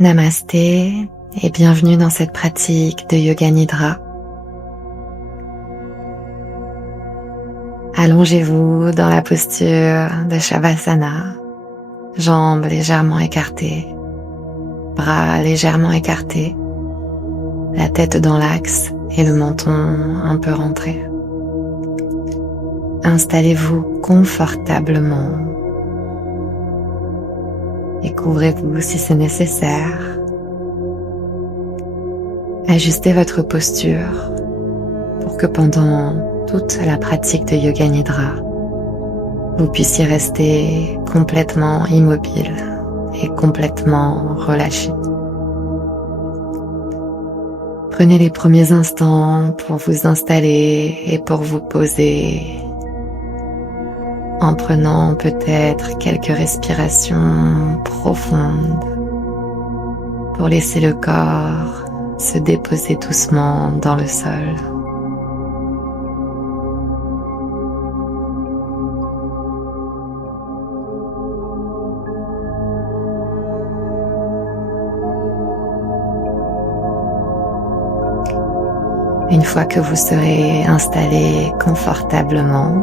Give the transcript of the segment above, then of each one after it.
Namasté et bienvenue dans cette pratique de Yoga Nidra. Allongez-vous dans la posture de Shavasana, jambes légèrement écartées, bras légèrement écartés, la tête dans l'axe et le menton un peu rentré. Installez-vous confortablement et couvrez-vous si c'est nécessaire. Ajustez votre posture pour que pendant toute la pratique de Yoga Nidra, vous puissiez rester complètement immobile et complètement relâché. Prenez les premiers instants pour vous installer et pour vous poser en prenant peut-être quelques respirations profondes pour laisser le corps se déposer doucement dans le sol. Une fois que vous serez installé confortablement,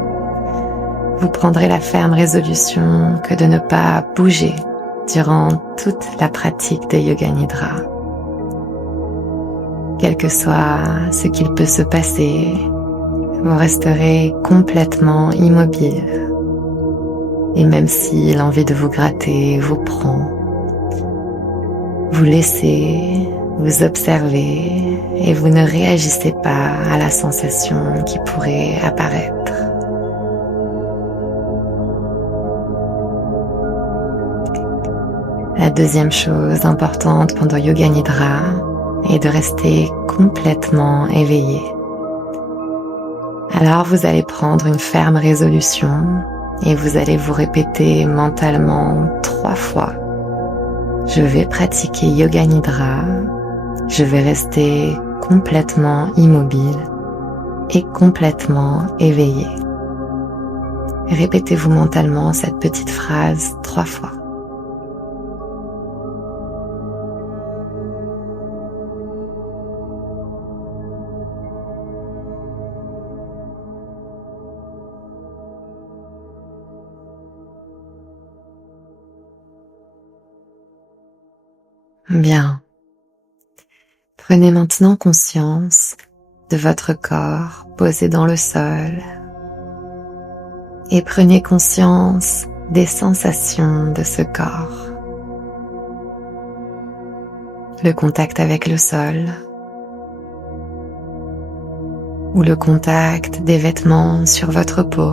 vous prendrez la ferme résolution que de ne pas bouger durant toute la pratique de Yoga Nidra. Quel que soit ce qu'il peut se passer, vous resterez complètement immobile. Et même si l'envie de vous gratter vous prend, vous laissez, vous observez et vous ne réagissez pas à la sensation qui pourrait apparaître. La deuxième chose importante pendant Yoga Nidra est de rester complètement éveillé. Alors vous allez prendre une ferme résolution et vous allez vous répéter mentalement 3 fois. Je vais pratiquer Yoga Nidra, je vais rester complètement immobile et complètement éveillé. Répétez-vous mentalement cette petite phrase 3 fois. Bien. Prenez maintenant conscience de votre corps posé dans le sol et prenez conscience des sensations de ce corps. Le contact avec le sol ou le contact des vêtements sur votre peau.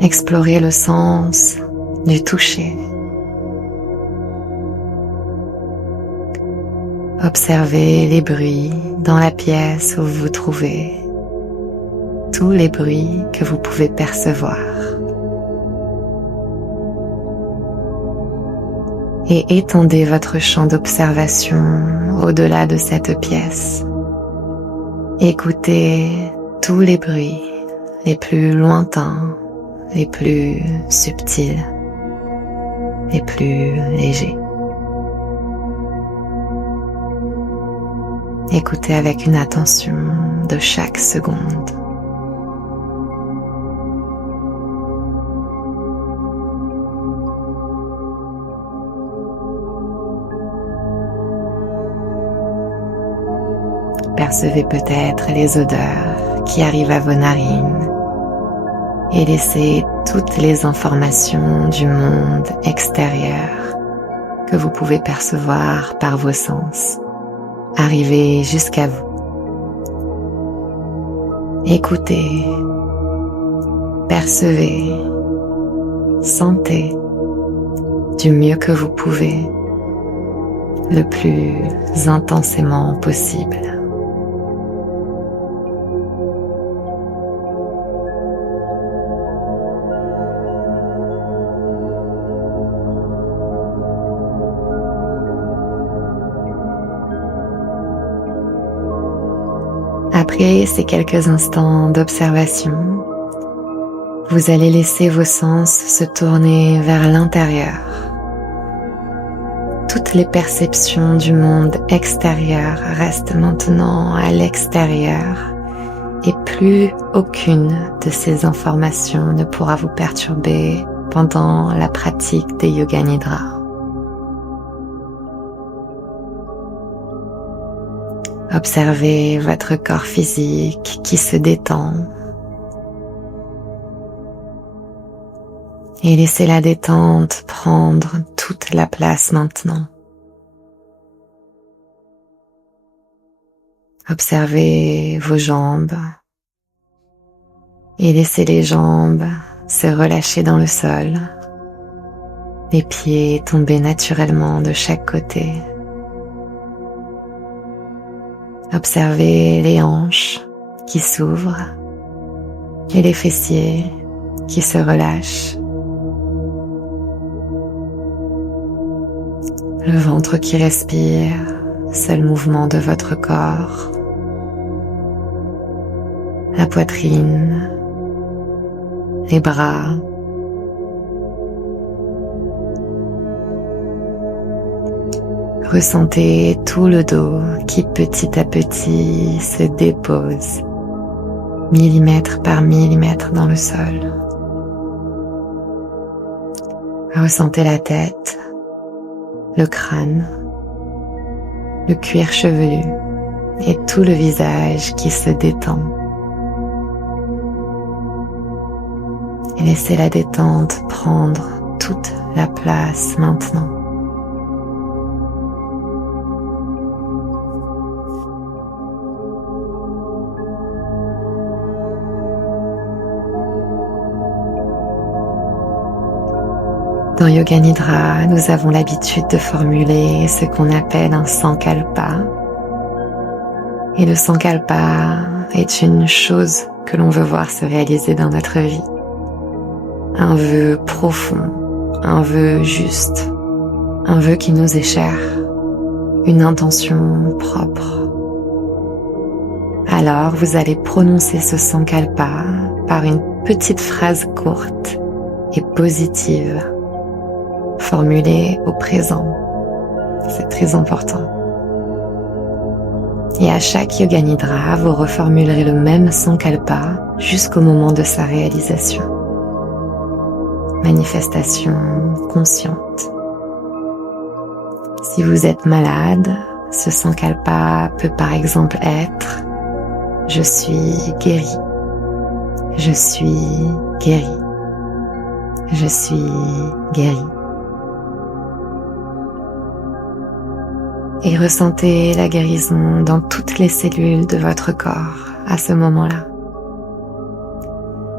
Explorez le sens du toucher. Observez les bruits dans la pièce où vous vous trouvez, tous les bruits que vous pouvez percevoir. Et étendez votre champ d'observation au-delà de cette pièce. Écoutez tous les bruits, les plus lointains, les plus subtils, les plus légers. Écoutez avec une attention de chaque seconde. Percevez peut-être les odeurs qui arrivent à vos narines et laissez toutes les informations du monde extérieur que vous pouvez percevoir par vos sens arriver jusqu'à vous. Écoutez, percevez, sentez du mieux que vous pouvez, le plus intensément possible. Après ces quelques instants d'observation, vous allez laisser vos sens se tourner vers l'intérieur. toutes les perceptions du monde extérieur restent maintenant à l'extérieur et plus aucune de ces informations ne pourra vous perturber pendant la pratique des Yoga Nidra. Observez votre corps physique qui se détend et laissez la détente prendre toute la place maintenant. Observez vos jambes et laissez les jambes se relâcher dans le sol, les pieds tomber naturellement de chaque côté. Observez les hanches qui s'ouvrent et les fessiers qui se relâchent. Le ventre qui respire, seul mouvement de votre corps. La poitrine, les bras. Ressentez tout le dos qui petit à petit se dépose, millimètre par millimètre dans le sol. Ressentez la tête, le crâne, le cuir chevelu et tout le visage qui se détend. Et laissez la détente prendre toute la place maintenant. Dans Yoga Nidra, nous avons l'habitude de formuler ce qu'on appelle un sankalpa. Et le sankalpa est une chose que l'on veut voir se réaliser dans notre vie. Un vœu profond, un vœu juste, un vœu qui nous est cher, une intention propre. Alors vous allez prononcer ce sankalpa par une petite phrase courte et positive, formulée au présent. C'est très important. Et à chaque Yoga Nidra, vous reformulerez le même sankalpa jusqu'au moment de sa réalisation. Manifestation consciente. Si vous êtes malade, ce sankalpa peut par exemple être « Je suis guéri »,« Je suis guéri »,« Je suis guéri ». Et ressentez la guérison dans toutes les cellules de votre corps à ce moment-là.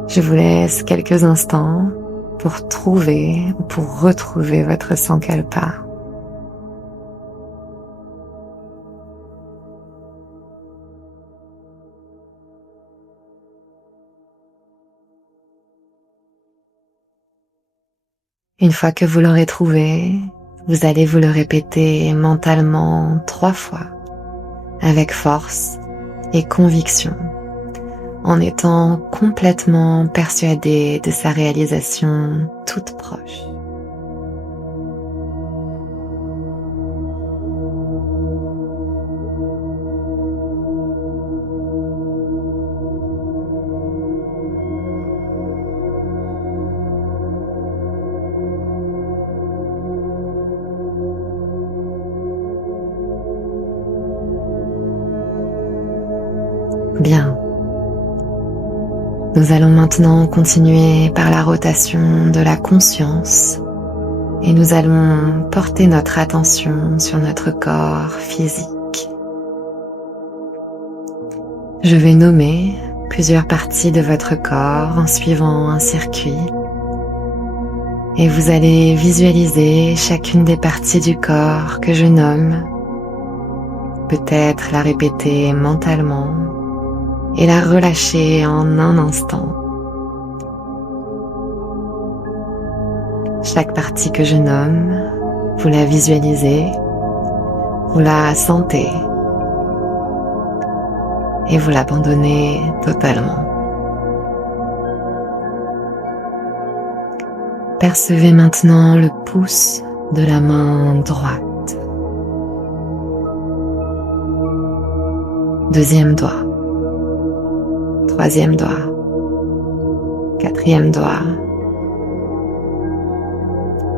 Je vous laisse quelques instants pour trouver ou pour retrouver votre sankalpa. Une fois que vous l'aurez trouvé, vous allez vous le répéter mentalement 3 fois, avec force et conviction, en étant complètement persuadé de sa réalisation toute proche. Bien. Nous allons maintenant continuer par la rotation de la conscience et nous allons porter notre attention sur notre corps physique. Je vais nommer plusieurs parties de votre corps en suivant un circuit et vous allez visualiser chacune des parties du corps que je nomme, peut-être la répéter mentalement et la relâcher en un instant. Chaque partie que je nomme, vous la visualisez, vous la sentez et vous l'abandonnez totalement. Percevez maintenant le pouce de la main droite. Deuxième doigt. Troisième doigt. Quatrième doigt.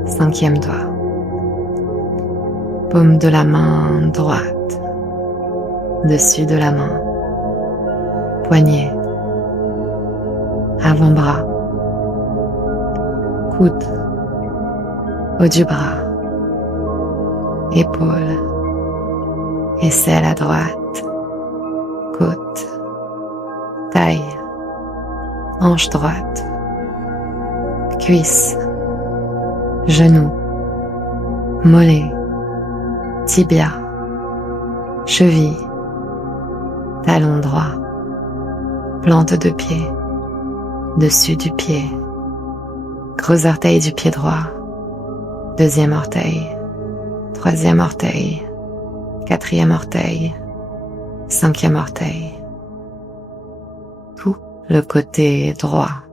Cinquième doigt. Paume de la main droite. Dessus de la main. Poignet. Avant-bras. Coude. Haut du bras. Épaule. Aisselle à droite. Côte. Taille. Hanche droite. Cuisse. Genou. Mollet. Tibia. Cheville. Talon droit. Plante de pied. Dessus du pied. Gros orteil du pied droit. Deuxième orteil. Troisième orteil. Quatrième orteil. Cinquième orteil. Tout le côté droit.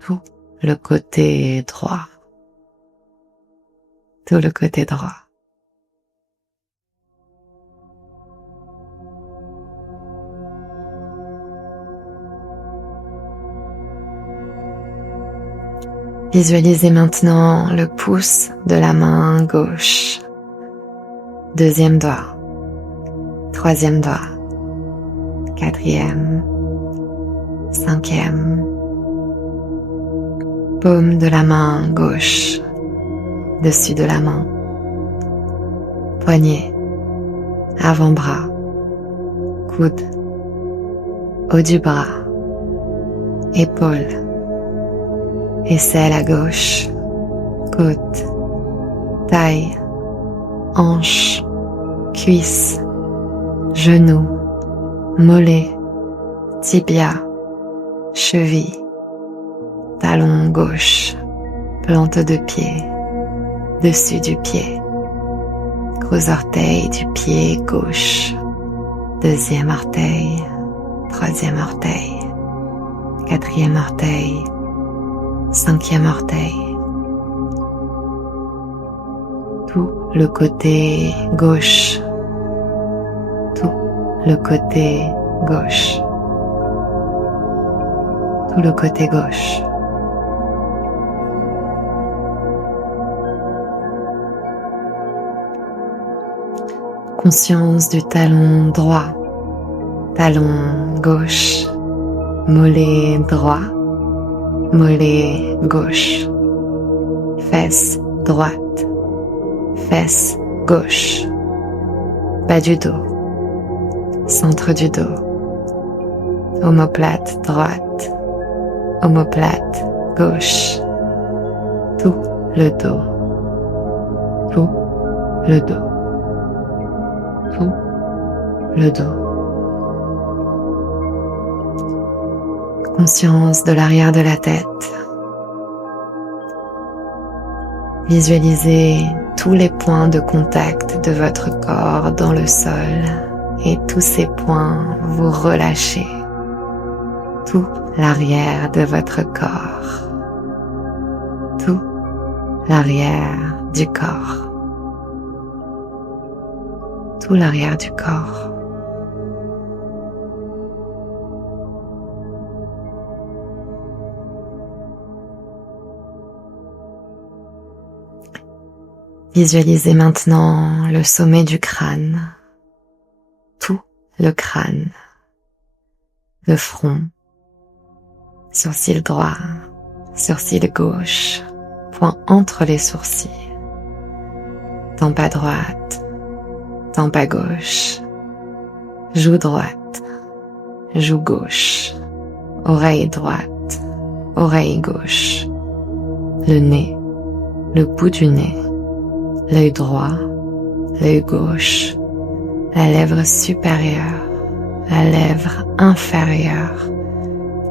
Tout le côté droit. Tout le côté droit. Visualisez maintenant le pouce de la main gauche. Deuxième doigt. Troisième doigt. Quatrième. Cinquième. Paume de la main gauche. Dessus de la main. Poignet. Avant-bras. Coude. Haut du bras. Épaule. Aisselle à gauche. Côte. Taille. Hanche. Cuisse. Genou. Mollet. Tibia. Cheville. Talon gauche. Plante de pied. Dessus du pied. Gros orteil du pied gauche. Deuxième orteil. Troisième orteil. Quatrième orteil. Cinquième orteil. Tout le côté gauche. Tout le côté gauche. Tout le côté gauche. Conscience du talon droit. Talon gauche. Mollet droit. Mollet gauche. Fesse droite. Fesse gauche. Bas du dos. Centre du dos. Omoplate droite. Omoplate gauche. Tout le dos. Tout le dos. Tout le dos. Conscience de l'arrière de la tête. Visualisez tous les points de contact de votre corps dans le sol et tous ces points vous relâchez. Tout l'arrière de votre corps. Tout l'arrière du corps. Tout l'arrière du corps. Visualisez maintenant le sommet du crâne, tout le crâne, le front, sourcil droit, sourcil gauche, point entre les sourcils, tempe à droite, tempe à gauche, joue droite, joue gauche, oreille droite, oreille gauche, le nez, le bout du nez, l'œil droit, l'œil gauche, la lèvre supérieure, la lèvre inférieure,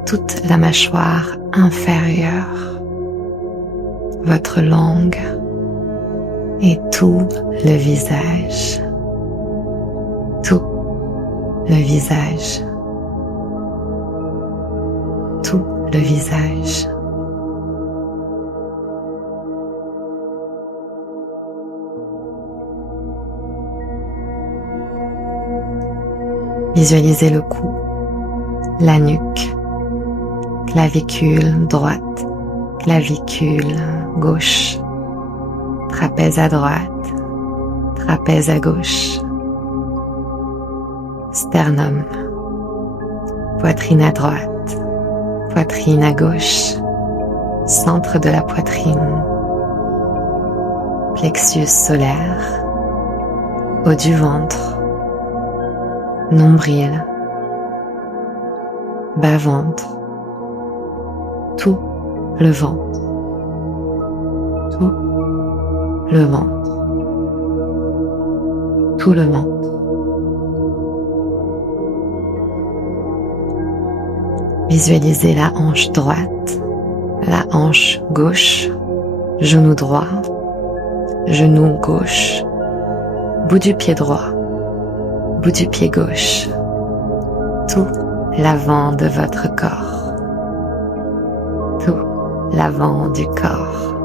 toute la mâchoire inférieure, votre langue et tout le visage. Tout le visage. Tout le visage. Visualisez le cou, la nuque, clavicule droite, clavicule gauche, trapèze à droite, trapèze à gauche, sternum, poitrine à droite, poitrine à gauche, centre de la poitrine, plexus solaire, haut du ventre, nombril, bas-ventre, tout le ventre, tout le ventre, tout le ventre. Visualisez la hanche droite, la hanche gauche, genou droit, genou gauche, bout du pied droit, bout du pied gauche, tout l'avant de votre corps, tout l'avant du corps,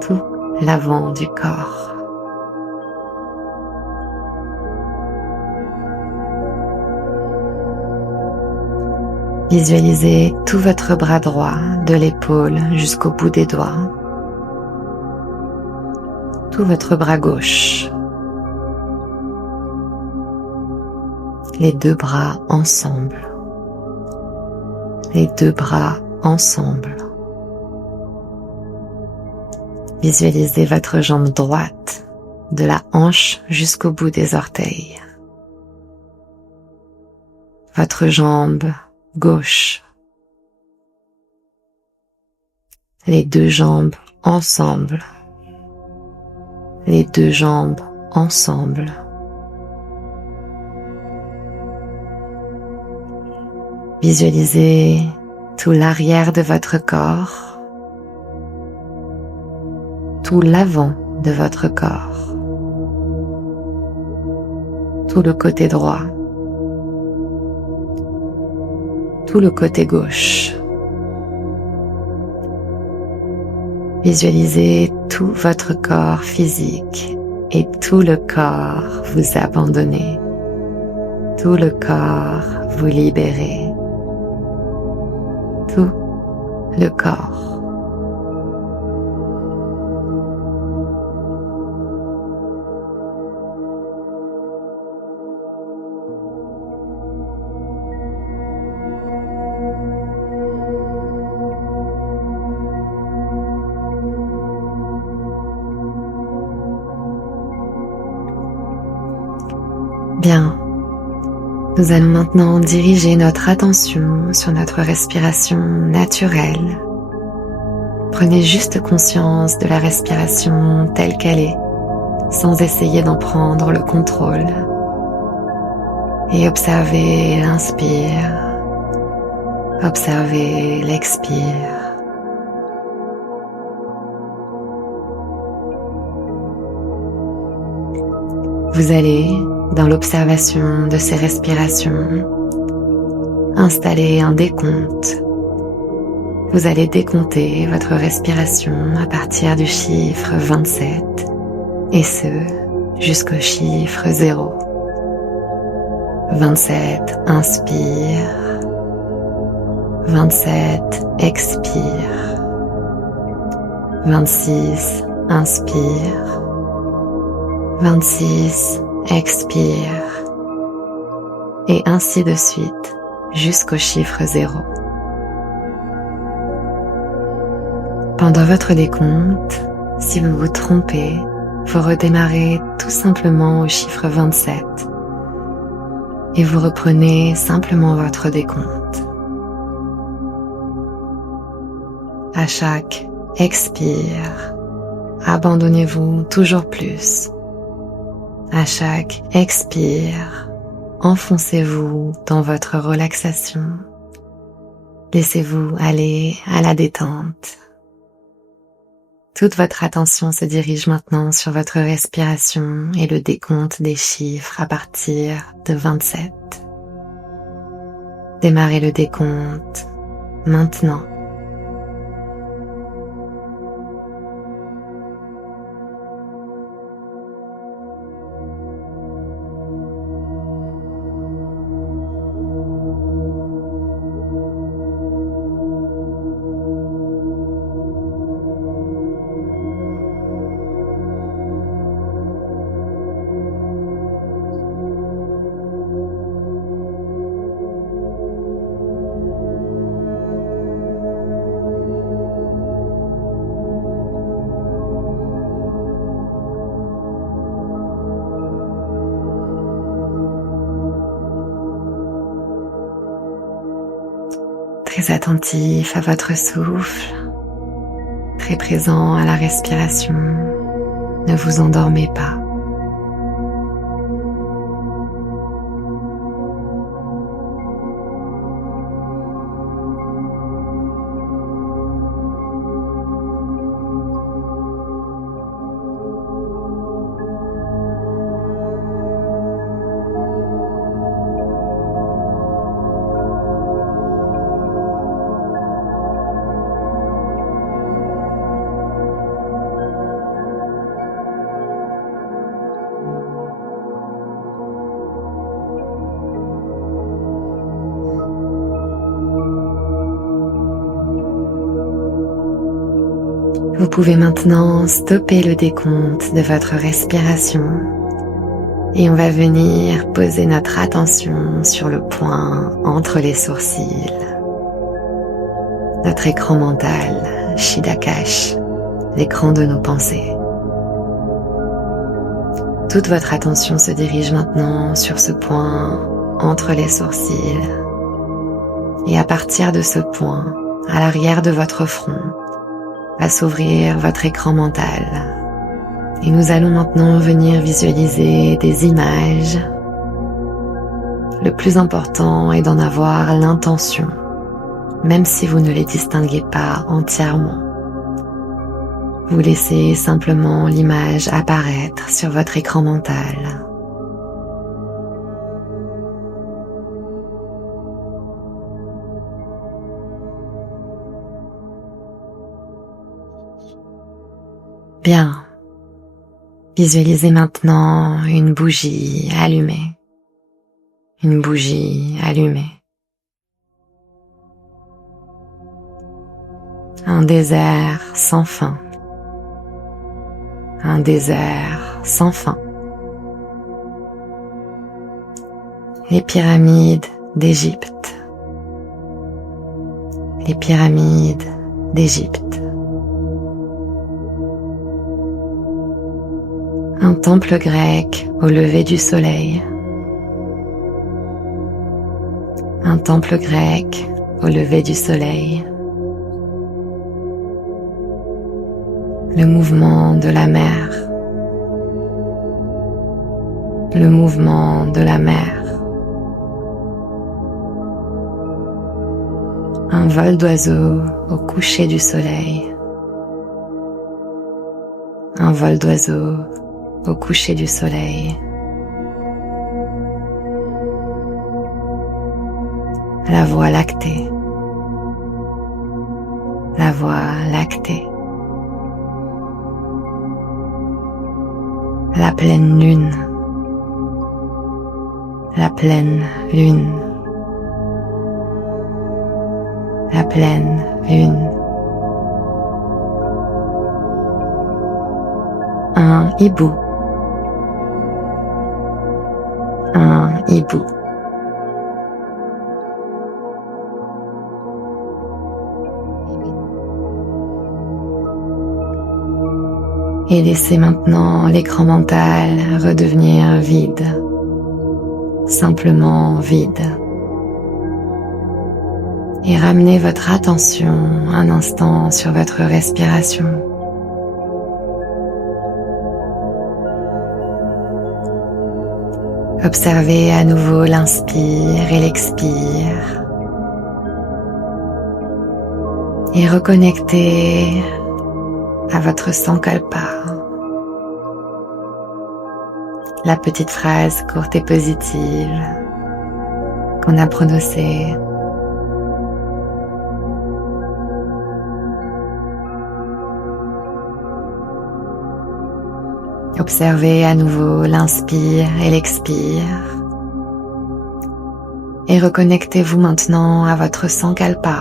tout l'avant du corps. Visualisez tout votre bras droit de l'épaule jusqu'au bout des doigts, tout votre bras gauche, les deux bras ensemble, les deux bras ensemble. Visualisez votre jambe droite de la hanche jusqu'au bout des orteils, votre jambe gauche, les deux jambes ensemble, les deux jambes ensemble. Visualisez tout l'arrière de votre corps, tout l'avant de votre corps, tout le côté droit, tout le côté gauche. Visualisez tout votre corps physique et tout le corps vous abandonner, tout le corps vous libérer, tout le corps. Bien, nous allons maintenant diriger notre attention sur notre respiration naturelle. Prenez juste conscience de la respiration telle qu'elle est, sans essayer d'en prendre le contrôle. Et observez l'inspire, observez l'expire. Vous allez, dans l'observation de ces respirations, installer un décompte. Vous allez décompter votre respiration à partir du chiffre 27 et ce jusqu'au chiffre 0. 27, inspire. 27, expire. 26, inspire. 26, expire. Et ainsi de suite jusqu'au chiffre 0. Pendant votre décompte, si vous vous trompez, vous redémarrez tout simplement au chiffre 27 et vous reprenez simplement votre décompte. À chaque expire, abandonnez-vous toujours plus. À chaque expire, enfoncez-vous dans votre relaxation. Laissez-vous aller à la détente. Toute votre attention se dirige maintenant sur votre respiration et le décompte des chiffres à partir de 27. Démarrez le décompte maintenant. très attentif à votre souffle, très présent à la respiration. Ne vous endormez pas. Vous pouvez maintenant stopper le décompte de votre respiration et on va venir poser notre attention sur le point entre les sourcils, notre écran mental, Chittakash, l'écran de nos pensées. Toute votre attention se dirige maintenant sur ce point entre les sourcils et à partir de ce point, à l'arrière de votre front, va s'ouvrir votre écran mental. Et nous allons maintenant venir visualiser des images. Le plus important est d'en avoir l'intention, même si vous ne les distinguez pas entièrement. Vous laissez simplement l'image apparaître sur votre écran mental. Bien. Visualisez maintenant une bougie allumée. Une bougie allumée. Un désert sans fin. Un désert sans fin. Les pyramides d'Égypte. Les pyramides d'Égypte. Un temple grec au lever du soleil. Un temple grec au lever du soleil. Le mouvement de la mer. Le mouvement de la mer. Un vol d'oiseaux au coucher du soleil. Un vol d'oiseaux au coucher du soleil. La voie lactée. La voie lactée. La pleine lune. La pleine lune. La pleine lune. Un hibou. Un hibou. Et laissez maintenant l'écran mental redevenir vide, simplement vide. Et ramenez votre attention un instant sur votre respiration. Observez à nouveau l'inspire et l'expire. Et reconnectez à votre sankalpa. La petite phrase courte et positive qu'on a prononcée. Observez à nouveau l'inspire et l'expire. Et reconnectez-vous maintenant à votre sankalpa.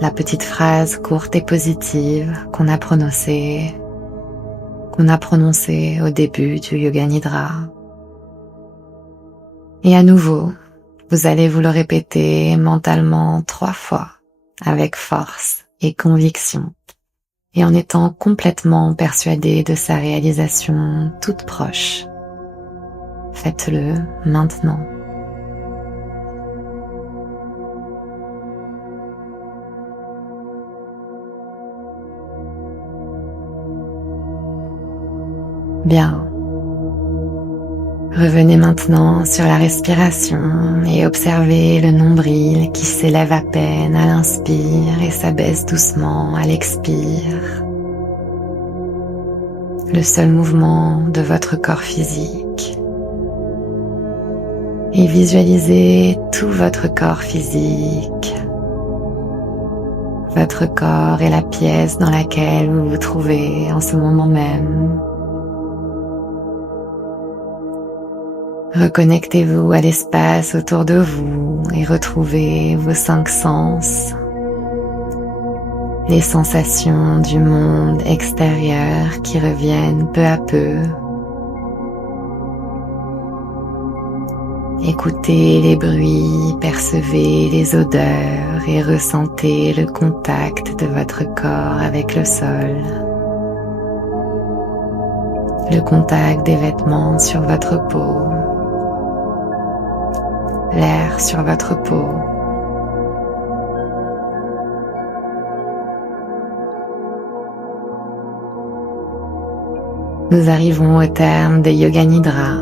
La petite phrase courte et positive qu'on a prononcée au début du Yoga Nidra. Et à nouveau, vous allez vous le répéter mentalement 3 fois, avec force et conviction, et en étant complètement persuadé de sa réalisation toute proche. Faites-le maintenant. Bien. Revenez maintenant sur la respiration et observez le nombril qui s'élève à peine à l'inspire et s'abaisse doucement à l'expire. Le seul mouvement de votre corps physique. Et visualisez tout votre corps physique. Votre corps est la pièce dans laquelle vous vous trouvez en ce moment même. Reconnectez-vous à l'espace autour de vous et retrouvez vos 5 sens, les sensations du monde extérieur qui reviennent peu à peu. Écoutez les bruits, percevez les odeurs et ressentez le contact de votre corps avec le sol. Le contact des vêtements sur votre peau. L'air sur votre peau. Nous arrivons au terme de Yoga Nidra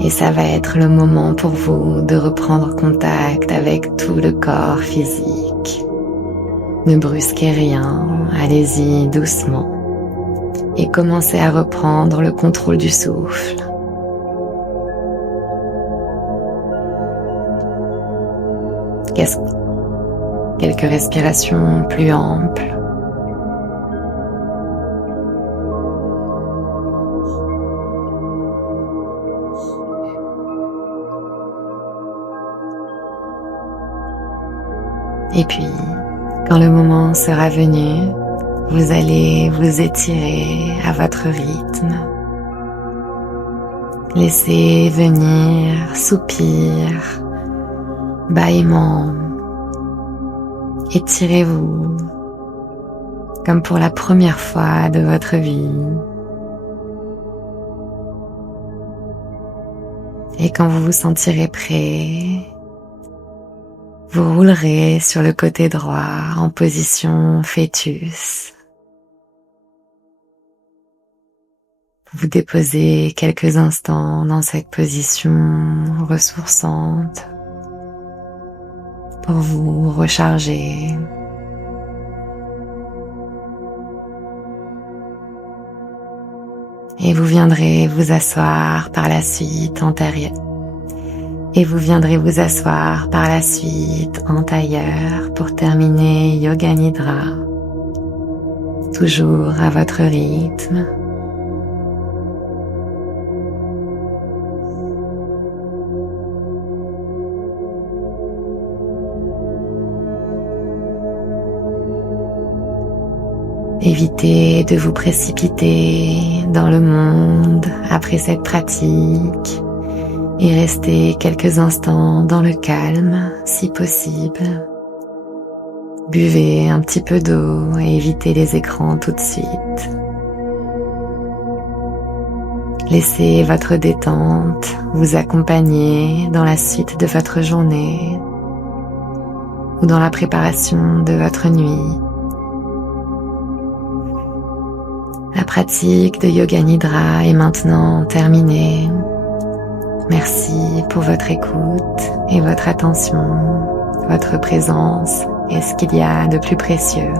et ça va être le moment pour vous de reprendre contact avec tout le corps physique. Ne brusquez rien, allez-y doucement et commencez à reprendre le contrôle du souffle. Quelques respirations plus amples. Et puis, quand le moment sera venu, vous allez vous étirer à votre rythme. Laissez venir soupirs, bâillements. Étirez-vous comme pour la première fois de votre vie. Et quand vous vous sentirez prêt, vous roulerez sur le côté droit en position fœtus. Vous déposez quelques instants dans cette position ressourçante pour vous recharger. Et vous viendrez vous asseoir par la suite en tailleur. Pour terminer Yoga Nidra, toujours à votre rythme. Évitez de vous précipiter dans le monde après cette pratique et restez quelques instants dans le calme si possible. Buvez un petit peu d'eau et évitez les écrans tout de suite. Laissez votre détente vous accompagner dans la suite de votre journée ou dans la préparation de votre nuit. La pratique de Yoga Nidra est maintenant terminée. Merci pour votre écoute et votre attention. Votre présence est ce qu'il y a de plus précieux.